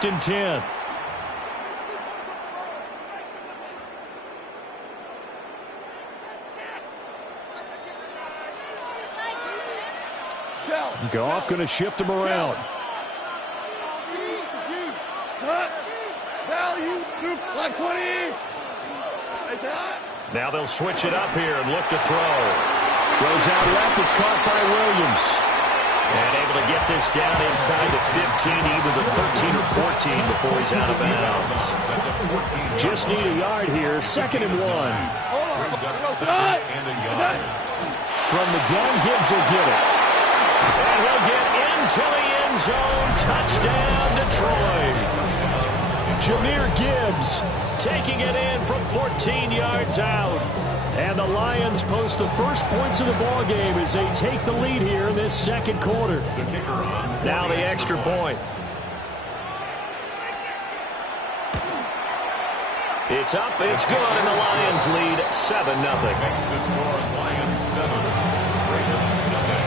first and 10. Goff going to shift him around. Now they'll switch it up here and look to throw. Goes out left. It's caught by Williams. And able to get this down inside the 15, either the 13 or 14 before he's out of bounds. Just need a yard here. 2nd and 1. From the gun, Gibbs will get it. And he'll get into the end zone. Touchdown, Detroit. Jahmyr Gibbs taking it in from 14 yards out. And the Lions post the first points of the ball game as they take the lead here in this second quarter. Now the extra point. It's up, it's good, and the Lions lead 7-0. Makes the score Lions 7, Ravens nothing.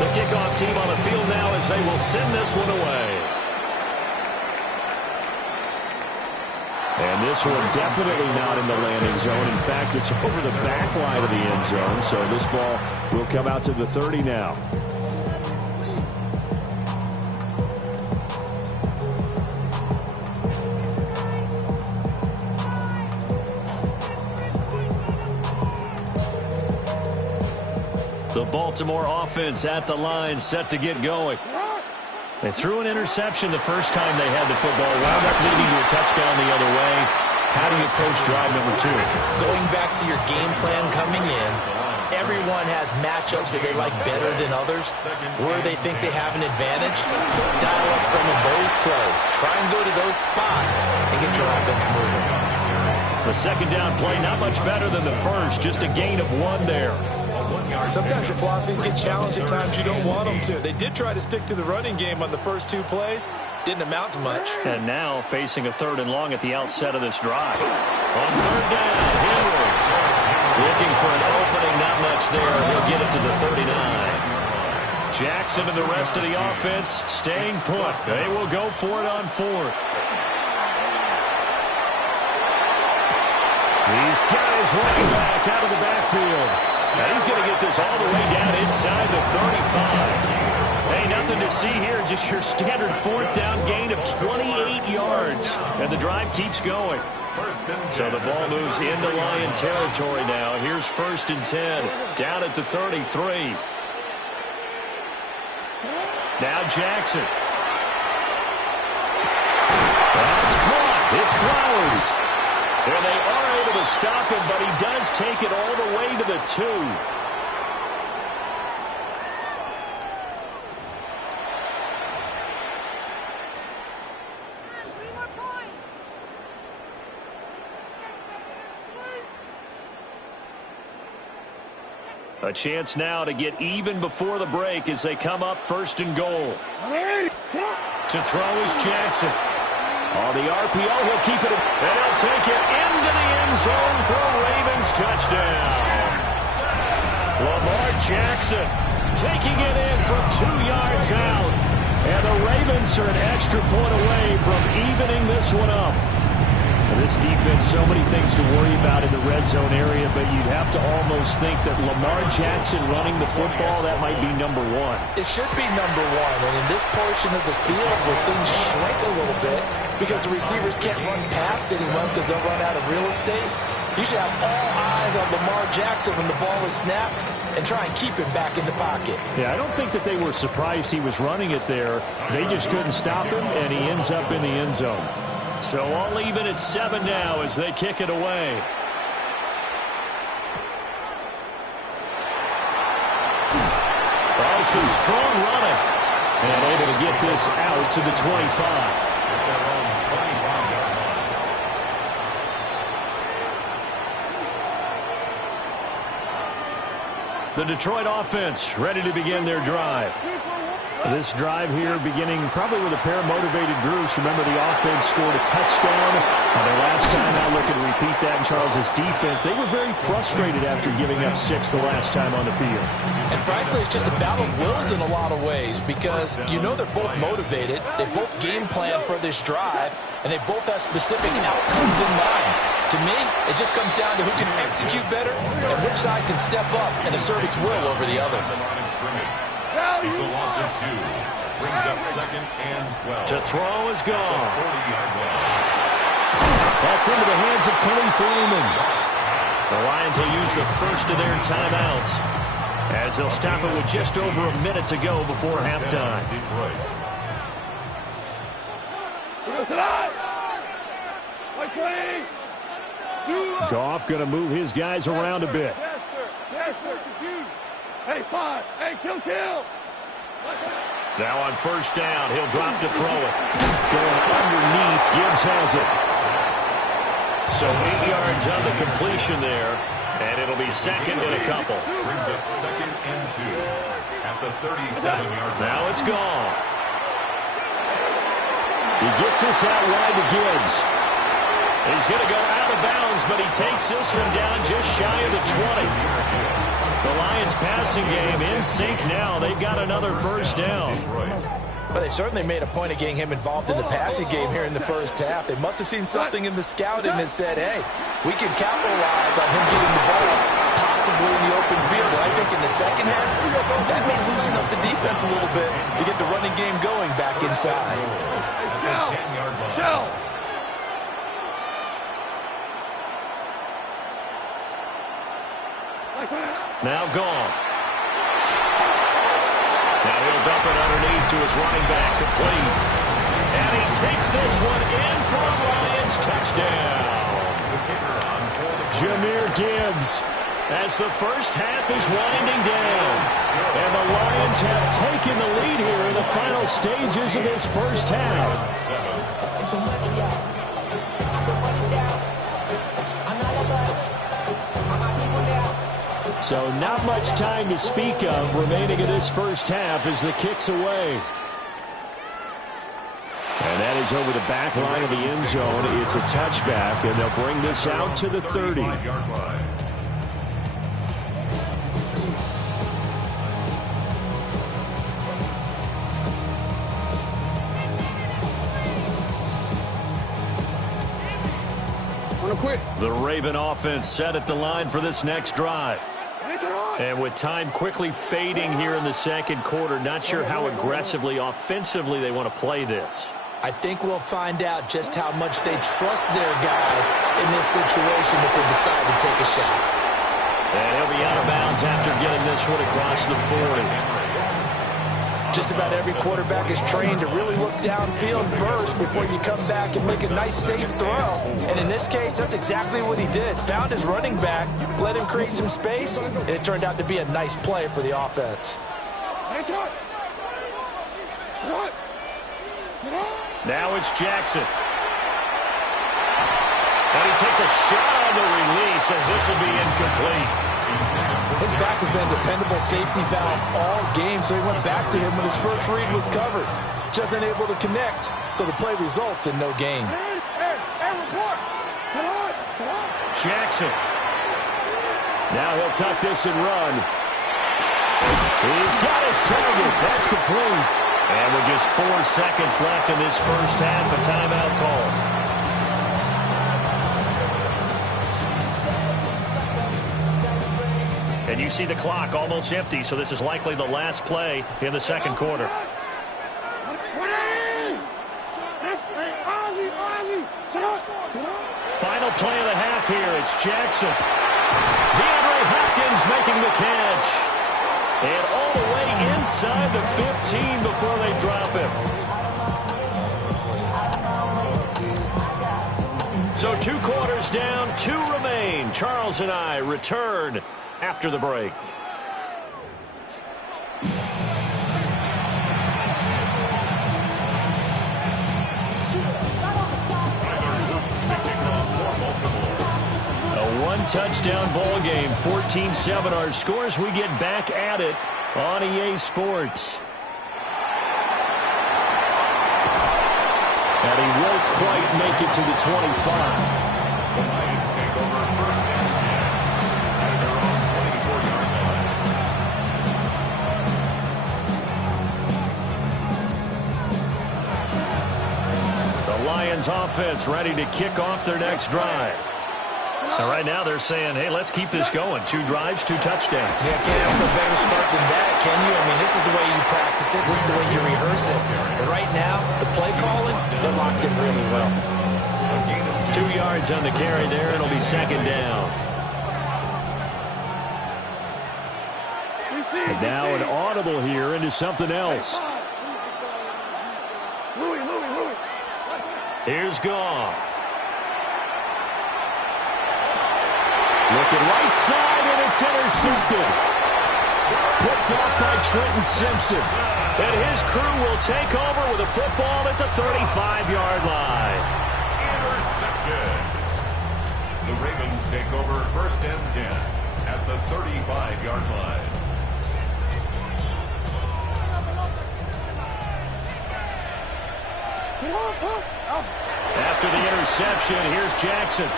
The kickoff team on the field now as they will send this one away. And this one definitely not in the landing zone. In fact, it's over the back line of the end zone. So this ball will come out to the 30 now. The Baltimore offense at the line, set to get going. They threw an interception the first time they had the football, wound up leading to a touchdown the other way. How do you approach drive number 2? Going back to your game plan coming in, everyone has matchups that they like better than others, where they think they have an advantage. Dial up some of those plays. Try and go to those spots and get your offense moving. The second down play, not much better than the first, just a gain of 1 there. Sometimes your philosophies get challenged at times you don't want them to. They did try to stick to the running game on the first 2 plays. Didn't amount to much. And now facing a 3rd and long at the outset of this drive. On 3rd down, Henry looking for an opening, not much there. He'll get it to the 39. Jackson and the rest of the offense staying put. They will go for it on 4th. He's got his running back out of the backfield. Now he's going to get this all the way down inside the 35. Hey, nothing to see here. Just your standard 4th down gain of 28 yards. And the drive keeps going. So the ball moves into Lion territory now. Here's 1st and 10. Down at the 33. Now Jackson. That's caught. It's Flowers. And they are able to stop him, but he does take it all the way to the 2. A chance now to get even before the break as they come up 1st and goal. To throw is Jackson. On the RPO, he'll keep it, and he'll take it into the end zone for a Ravens touchdown. Lamar Jackson taking it in from 2 yards out. And the Ravens are an extra point away from evening this one up. This defense, so many things to worry about in the red zone area, but you'd have to almost think that Lamar Jackson running the football, that might be number 1. It should be number 1, and in this portion of the field where things shrink a little bit because the receivers can't run past anyone because they'll run out of real estate, you should have all eyes on Lamar Jackson when the ball is snapped and try and keep him back in the pocket. Yeah, I don't think that they were surprised he was running it there. They just couldn't stop him, and he ends up in the end zone. So all even at 7 now as they kick it away. Oh, some strong running. And able to get this out to the 25. The Detroit offense ready to begin their drive. This drive here beginning probably with a pair of motivated groups. Remember, the offense scored a touchdown. Their last time out, looking to repeat that in Charles' defense. They were very frustrated after giving up 6 the last time on the field. And frankly, it's just a battle of wills in a lot of ways because you know they're both motivated. They both game plan for this drive, and they both have specific outcomes in mind. To me, it just comes down to who can execute better and which side can step up and assert its will over the other. It's a loss of 2. Brings up 2nd and 12. To throw is gone. 40-yard line. That's into the hands of Kalif Raymond. The Lions will use the first of their timeouts as they'll stop it with just over a minute to go before halftime. Goff going to move his guys around a bit. Hey, 5. Hey, kill. Now on first down, he'll drop to throw it. Going underneath, Gibbs has it. So 8 yards on the completion there, and it'll be 2nd and a couple. Brings up 2nd and 2 at the 37-yard line. Now it's Goff. He gets this out wide to Gibbs. He's going to go out of bounds, but he takes this one down just shy of the 20. The Lions passing game in sync now. They've got another first down. But they certainly made a point of getting him involved in the passing game here in the first half. They must have seen something in the scouting that said, hey, we can capitalize on him getting the ball possibly in the open field. And I think in the second half, that may loosen up the defense a little bit to get the running game going back inside. Shell. Now Goff. Now he'll dump it underneath to his running back, complete. And he takes this one in for a Lions touchdown. Jahmyr Gibbs as the first half is winding down. And the Lions have taken the lead here in the final stages of this first half. So not much time to speak of remaining in this first half as the kick's away. And that is over the back line of the end zone. It's a touchback, and they'll bring this out to the 30. The Raven offense set at the line for this next drive. And with time quickly fading here in the second quarter, not sure how aggressively, offensively they want to play this. I think we'll find out just how much they trust their guys in this situation if they decide to take a shot. And he'll be out of bounds after getting this one across the 40. Just about every quarterback is trained to really look downfield first before you come back and make a nice, safe throw. And in this case, that's exactly what he did. Found his running back, let him create some space, and it turned out to be a nice play for the offense. Now it's Jackson. And he takes a shot on the release as this will be incomplete. His back has been a dependable safety valve all game, so he went back to him when his first read was covered. Just unable to connect, so the play results in no gain. Jackson. Now he'll tuck this and run. He's got his target. That's complete. And with just 4 seconds left in this first half, a timeout call. And you see the clock almost empty, so this is likely the last play in the second quarter. Final play of the half here. It's Jackson. DeAndre Hopkins making the catch. And all the way inside the 15 before they drop him. So 2 quarters down, 2 remain. Charles and I return after the break. A 1-touchdown ball game, 14-7 our scores. We get back at it on EA Sports. And he won't quite make it to the 25. The Lions take over first and 10 at their own 24-yard line. The Lions offense ready to kick off their next drive. And right now they're saying, hey, let's keep this going. 2 drives, 2 touchdowns. Yeah, can't ask for a better start than that, can you? I mean, this is the way you practice it. This is the way you rehearse it. But right now, the play calling, they're locked in really well. 2 yards on the carry there. It'll be second down. And now an audible here into something else. Here's Goff. Looking right side, and it's intercepted. Picked off by Trenton Simpson. And his crew will take over with a football at the 35-yard line. Intercepted. The Ravens take over first and 10 at the 35-yard line. After the interception, here's Jackson.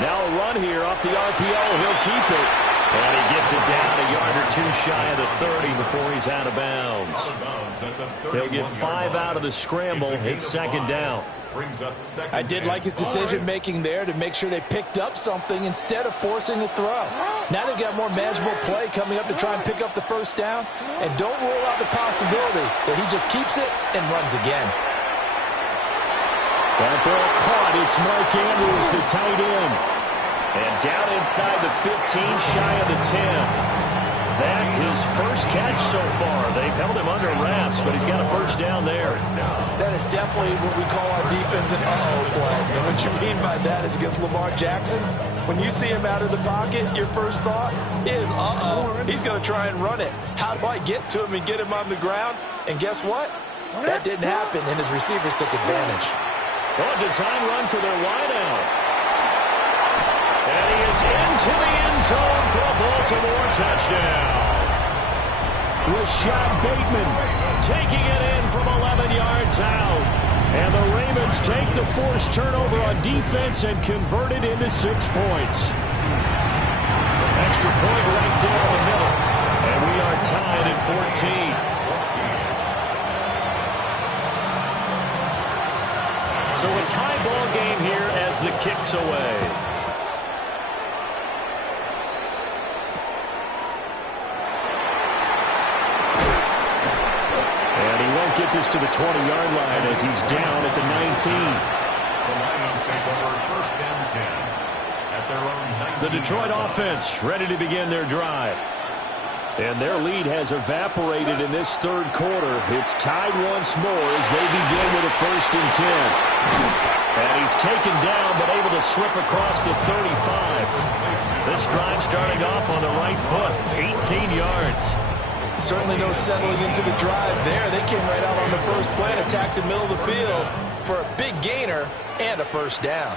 Now a run here off the RPO. He'll keep it. And he gets it down a yard or 2 shy of the 30 before he's out of bounds. He'll get 5 out of the scramble. It's second down. I did like his decision-making there to make sure they picked up something instead of forcing the throw. Now they've got more manageable play coming up to try and pick up the first down. And don't rule out the possibility that he just keeps it and runs again. That ball caught. It's Mark Andrews, the tight end. And down inside the 15, shy of the 10. That his first catch so far. They've held him under wraps, but he's got a first down there. That is definitely what we call our defense an uh-oh play. And what you mean by that is against Lamar Jackson, when you see him out of the pocket, your first thought is, uh-oh, he's going to try and run it. How do I get to him and get him on the ground? And guess what? That didn't happen, and his receivers took advantage. Oh, design run for their wideout. And he is into the end zone for a Baltimore touchdown. Rashad Bateman taking it in from 11 yards out. And the Ravens take the forced turnover on defense and convert it into 6 points. Extra point right down the middle. And we are tied at 14. So a tie ball game here as the kick's away. And he won't get this to the 20-yard line as he's down at the 19. The Lions take over first and 10 at their own 19. The Detroit offense ready to begin their drive. And their lead has evaporated in this third quarter. It's tied once more as they begin with a first and 10. And he's taken down but able to slip across the 35. This drive starting off on the right foot, 18 yards. Certainly no settling into the drive there. They came right out on the first play and attacked the middle of the field for a big gainer and a first down.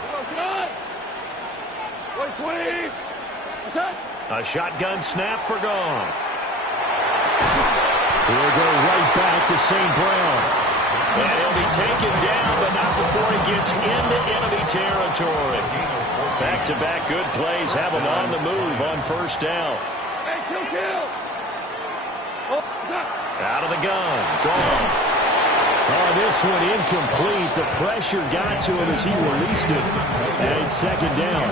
A shotgun snap for Goff. He'll go right back to St. Brown. And he'll be taken down, but not before he gets into enemy territory. Back-to-back good plays have him on the move on first down. Out of the gun. Goff. Oh, this one incomplete. The pressure got to him as he released it. And it's second down.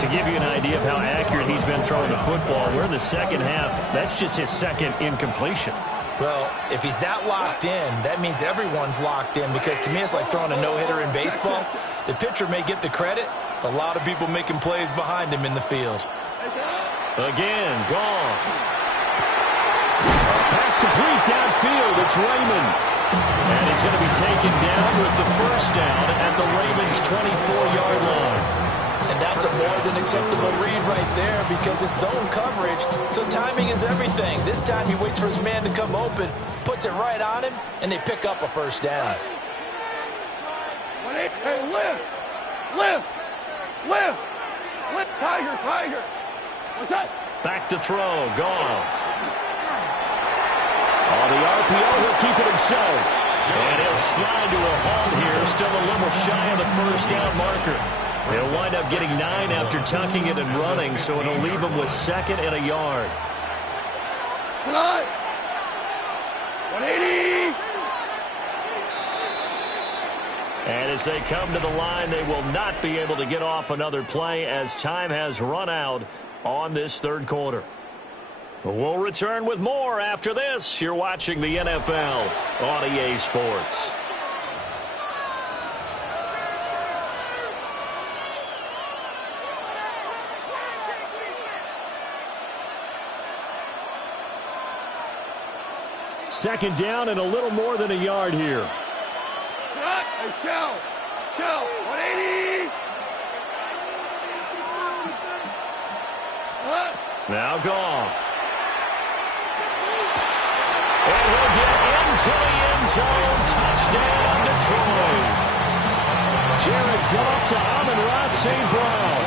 To give you an idea of how accurate he's been throwing the football, we're in the second half. That's just his second incompletion. Well, if he's that locked in, that means everyone's locked in, because to me it's like throwing a no-hitter in baseball. The pitcher may get the credit. A lot of people making plays behind him in the field. Again, Goff. Pass complete downfield. It's Raymond. And he's going to be taken down with the first down at the Ravens' 24-yard line. And that's a more than acceptable read right there, because it's zone coverage, so timing is everything. This time he waits for his man to come open, puts it right on him, and they pick up a first down. Hey, lift! Lift! Lift! Lift! Tiger! Tiger! What's that? Back to throw. Goff. On the RPO, he'll keep it himself. And he'll slide to a halt here, still a little shy of the first down marker. He'll wind up getting 9 after tucking it and running, so it'll leave him with 2nd and a yard. 180. And as they come to the line, they will not be able to get off another play as time has run out on this third quarter. We'll return with more after this. You're watching the NFL on EA Sports. Second down and a little more than a yard here. Hey, Shell, 180. Now Goff. And he'll get into the end zone. Touchdown, Detroit. Jared Goff to Amon-Ra St. Brown.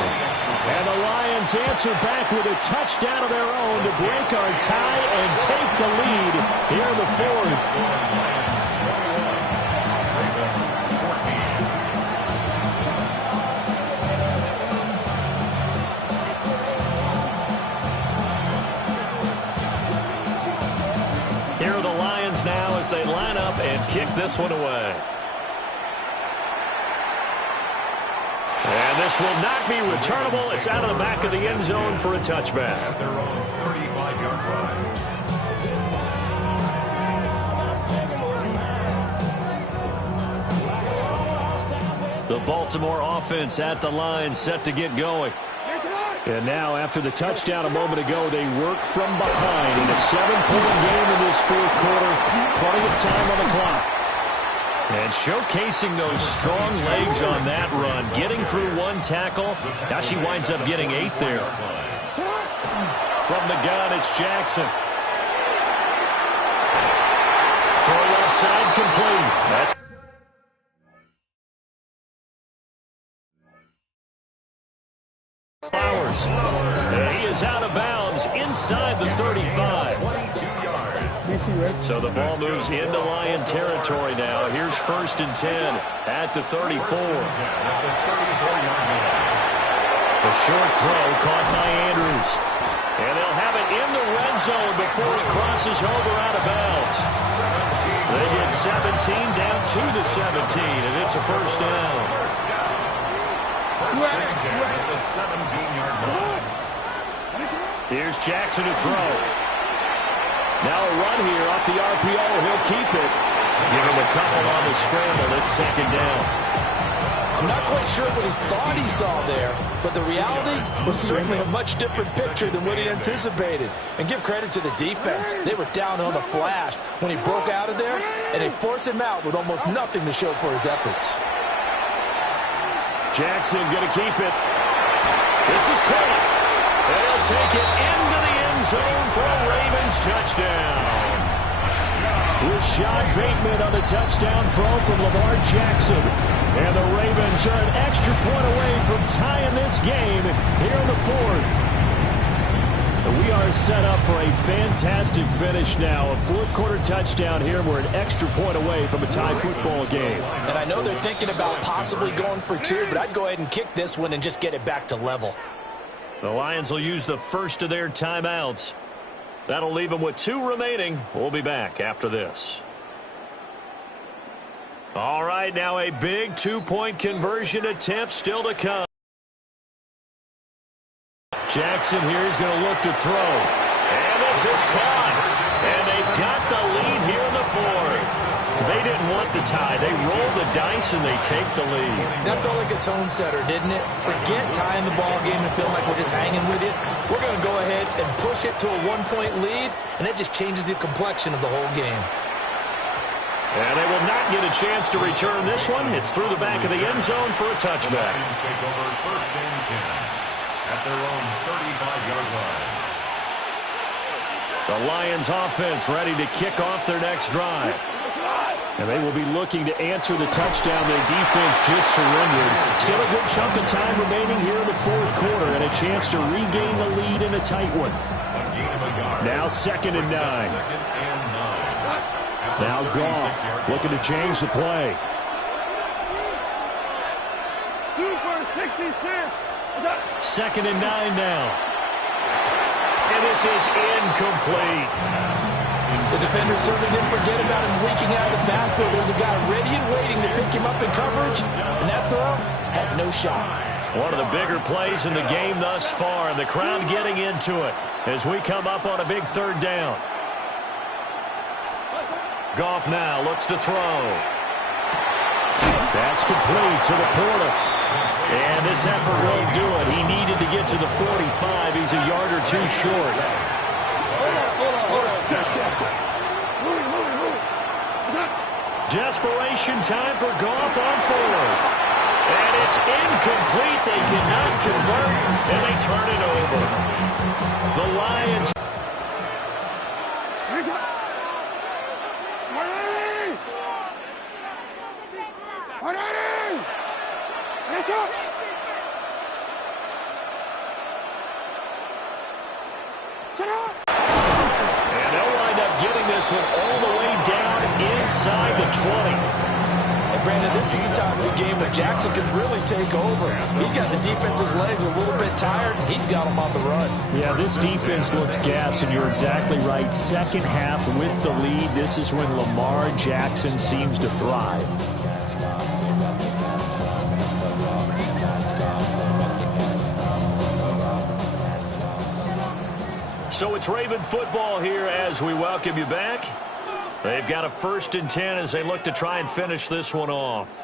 And the Lions answer back with a touchdown of their own to break our tie and take the lead here in the fourth. Here are the Lions now as they line up and kick this one away. And this will not be returnable. It's out of the back of the end zone for a touchback. At their own 35-yard line. The Baltimore offense at the line set to get going. And now, after the touchdown a moment ago, they work from behind in a 7-point game in this fourth quarter. Plenty of time on the clock. And showcasing those strong legs on that run, getting through one tackle. Now she winds up getting 8 there. From the gun, it's Jackson. Throw left side complete. That's Flowers. And he is out of bounds inside the 35. So the ball moves into Lion territory now. Here's 1st and 10 at the 34. A short throw caught by Andrews. And they'll have it in the red zone before it crosses over out of bounds. They get 17 down to the 17, and it's a first down. At the 17-yard line. Here's Jackson to throw. Now a run here off the RPO. He'll keep it. Give him a couple on the scramble. It's 2nd down. I'm not quite sure what he thought he saw there, but the reality was certainly a much different picture than what he anticipated. And give credit to the defense. They were down on the flash when he broke out of there, and they forced him out with almost nothing to show for his efforts. Jackson going to keep it. This is caught. And he'll take it into the end zone for a Ravens touchdown. Rashad Bateman on the touchdown throw from Lamar Jackson. And the Ravens are an extra point away from tying this game here in the fourth. We are set up for a fantastic finish now. A fourth quarter touchdown here. We're an extra point away from a tie football game. And I know they're thinking about possibly going for 2, but I'd go ahead and kick this one and just get it back to level. The Lions will use the first of their timeouts. That'll leave them with 2 remaining. We'll be back after this. All right, now a big 2-point conversion attempt still to come. Jackson here is going to look to throw. And this is caught. And they've got the lead here in the fourth. They didn't want the tie. They rolled the dice and they take the lead. That felt like a tone setter, didn't it? Forget tying the ball game and feeling like we're just hanging with it. We're going to go ahead and push it to a 1-point lead, and that just changes the complexion of the whole game. And they will not get a chance to return this one. It's through the back of the end zone for a touchback. Lions take over 1st and 10 at their own 35-yard line. The Lions offense ready to kick off their next drive. And they will be looking to answer the touchdown their defense just surrendered. Still a good chunk of time remaining here in the fourth quarter and a chance to regain the lead in a tight one. A gain of a yard. Now 2nd and 9. 2nd and 9 at Now Goff looking to change the play. 2 for 66. 2nd and 9 now. And this is incomplete. The defender certainly didn't forget about him leaking out of the backfield. There was a guy ready and waiting to pick him up in coverage, and that throw had no shot. One of the bigger plays in the game thus far, and the crowd getting into it as we come up on a big 3rd down. Goff now looks to throw. That's complete to Laporta. And this effort won't do it. He needed to get to the 45. He's a yard or 2 short. Hold on. Move. Desperation time for Goff on 4th. And it's incomplete. They cannot convert, and they turn it over. The Lions. And they'll wind up getting this one all the way down inside the 20. And Brandon, this is the time of the game where Jackson can really take over. He's got the defense's legs a little bit tired. He's got them on the run. Yeah, this defense looks gassed, and you're exactly right. Second half with the lead, this is when Lamar Jackson seems to thrive. So it's Raven football here as we welcome you back. They've got a 1st and 10 as they look to try and finish this one off.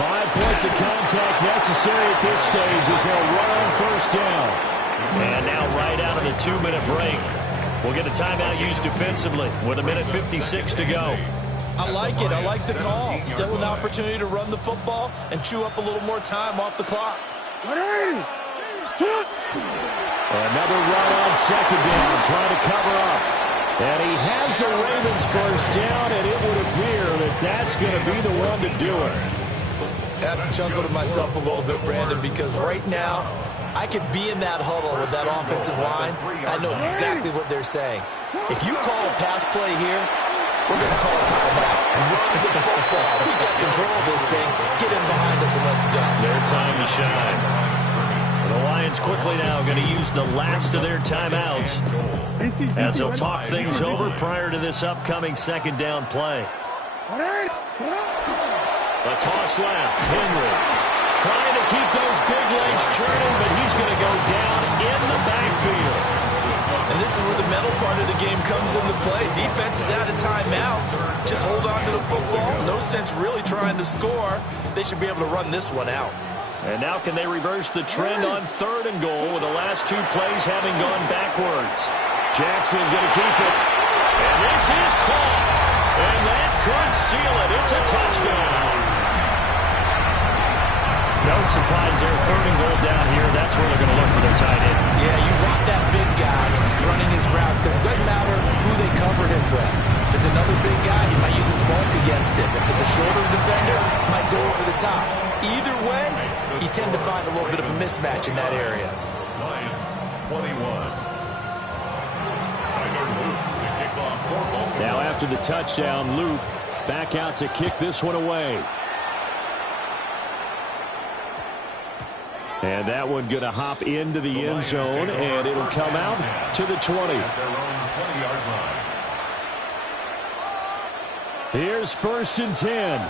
Five points of contact necessary at this stage as they'll run on 1st down. And now right out of the 2-minute break, we'll get a timeout used defensively with 1:56 to go. I like it. I like the call. Still an opportunity to run the football and chew up a little more time off the clock. Another run on 2nd down, trying to cover up. And he has the Ravens 1st down, and it would appear that that's going to be the one to do it. I have to chuckle to myself a little bit, Brandon, because right now I could be in that huddle with that offensive line. I know exactly what they're saying. If you call a pass play here, we're going to call a timeout. Run the football. We got control of this thing. Get in behind us and let's go. Their time to shine. The Lions quickly now going to use the last of their timeouts as they'll talk things over prior to this upcoming 2nd down play. A toss left. Henry trying to keep those big legs churning, but he's going to go down in the backfield. And this is where the mental part of the game comes into play. Defense is out of timeouts. Just hold on to the football. No sense really trying to score. They should be able to run this one out. And now can they reverse the trend on 3rd and goal with the last 2 plays having gone backwards. Jackson going to keep it. And this is caught. And that could seal it. It's a touchdown. No surprise there. 3rd and goal down here. That's where they're going to look for their tight end. Yeah, you want that big guy running his routes because it doesn't matter who they covered him with. If it's another big guy, he might use his bulk against him. If it's a shorter defender, he might go over the top. Either way, you tend to find a little bit of a mismatch in that area. Lions 21. Tyler Luke to kick off for Baltimore. Now after the touchdown, Luke back out to kick this one away. And that one going to hop into the end zone, and it'll come out to the 20. At their own 20-yard line. Here's 1st and 10.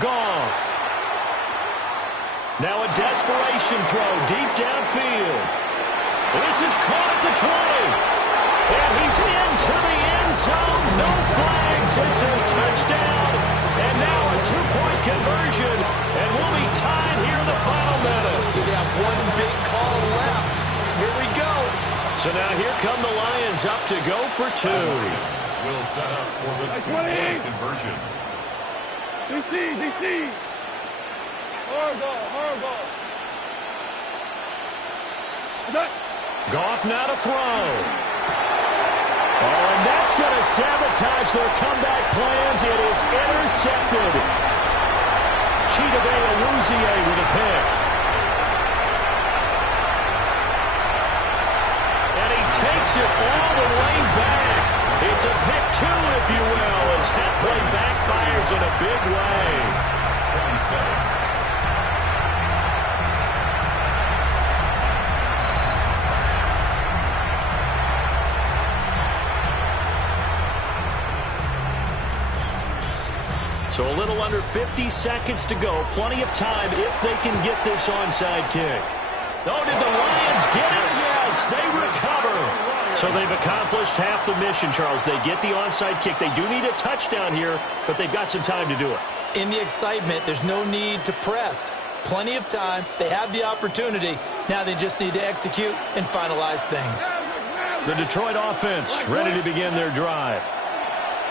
Goff. Now a desperation throw deep downfield. This is caught at the 20. And he's into the end zone. No flags. It's a touchdown. And now a 2-point conversion. And we'll be tied here in the final minute. They have one big call left. Here we go. So now here come the Lions up to go for 2. Will set up for the 2-point conversion. DC. Hard ball. Goff now to throw. Oh, and that's going to sabotage their comeback plans. It is intercepted. Cheetah Bay Awuzie with a pick. And he takes it all the way back. It's a pick two, if you will, as that play backfires in a big way. 27. So a little under 50 seconds to go. Plenty of time if they can get this onside kick. Oh, did the Lions get it? Yes, they recover. So they've accomplished half the mission, Charles. They get the onside kick. They do need a touchdown here, but they've got some time to do it. In the excitement, there's no need to press. Plenty of time. They have the opportunity. Now they just need to execute and finalize things. The Detroit offense ready to begin their drive.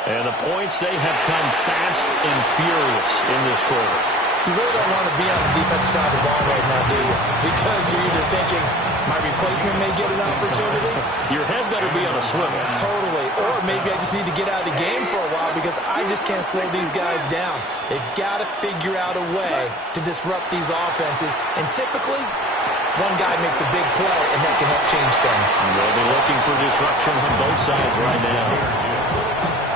And the points, they have come fast and furious in this quarter. You really don't want to be on the defensive side of the ball right now, do you? Because you're either thinking, my replacement may get an opportunity. Your head better be on a swivel. Totally. Or maybe I just need to get out of the game for a while because I just can't slow these guys down. They've got to figure out a way to disrupt these offenses. And typically, one guy makes a big play, and that can help change things. They'll be looking for disruption on both sides right now.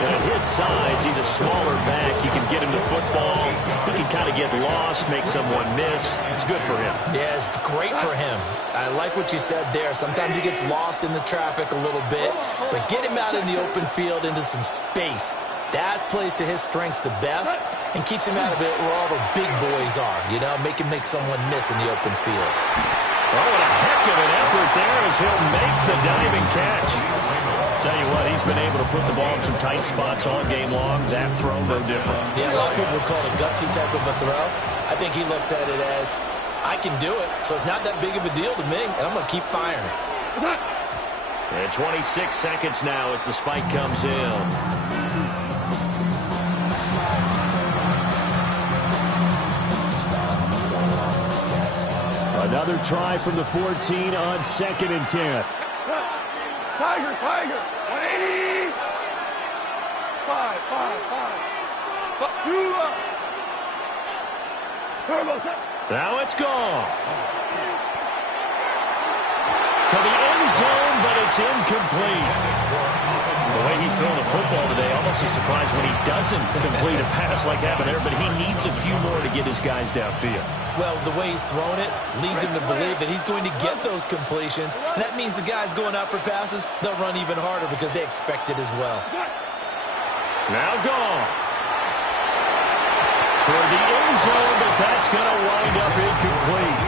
And at his size, he's a smaller back. You can get him to football. He can kind of get lost, make someone miss. It's good for him. Yeah, it's great for him. I like what you said there. Sometimes he gets lost in the traffic a little bit, but get him out in the open field into some space. That plays to his strengths the best and keeps him out of it where all the big boys are, you know, make him make someone miss in the open field. Oh, what a heck of an effort there as he'll make the diving catch. Tell you what, he's been able to put the ball in some tight spots all game long. That throw, no different. Yeah, a lot of people would call it a gutsy type of a throw. I think he looks at it as, I can do it, so it's not that big of a deal to me, and I'm going to keep firing. And 26 seconds now as the spike comes in. Another try from the 14 on 2nd and 10. Tiger, 180. 5. Now it's gone. To the end zone, but it's incomplete. The way he's throwing the football today, almost a surprise when he doesn't complete a pass like happened there, but he needs a few more to get his guys downfield. Well, the way he's thrown it leads him to believe that he's going to get those completions. And that means the guys going out for passes, they'll run even harder because they expect it as well. Now Goff. Toward the end zone, but that's going to wind up incomplete.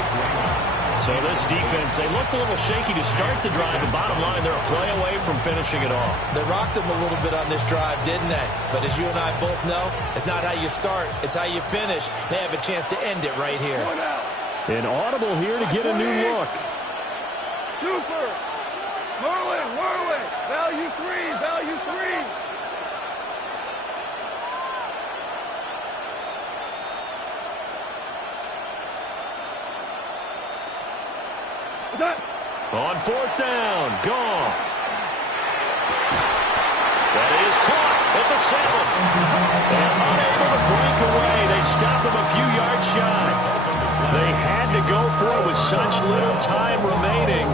So this defense, they looked a little shaky to start the drive, but bottom line, they're a play away from finishing it off. They rocked them a little bit on this drive, didn't they? But as you and I both know, it's not how you start, it's how you finish. They have a chance to end it right here. An audible here to get a new look. Super. Merlin. Value 3. On 4th down, Goff. That is caught at the 7. And unable to break away. They stop him a few yards shy. They had to go for it with such little time remaining.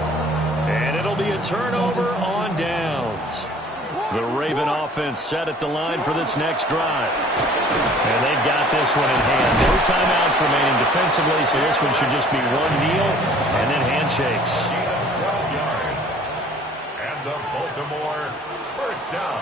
And it'll be a turnover on downs. The Raven offense set at the line for this next drive. And they've got this one in hand. No timeouts remaining defensively, so this one should just be one kneel and then handshakes. 12 yards. And the Baltimore first down.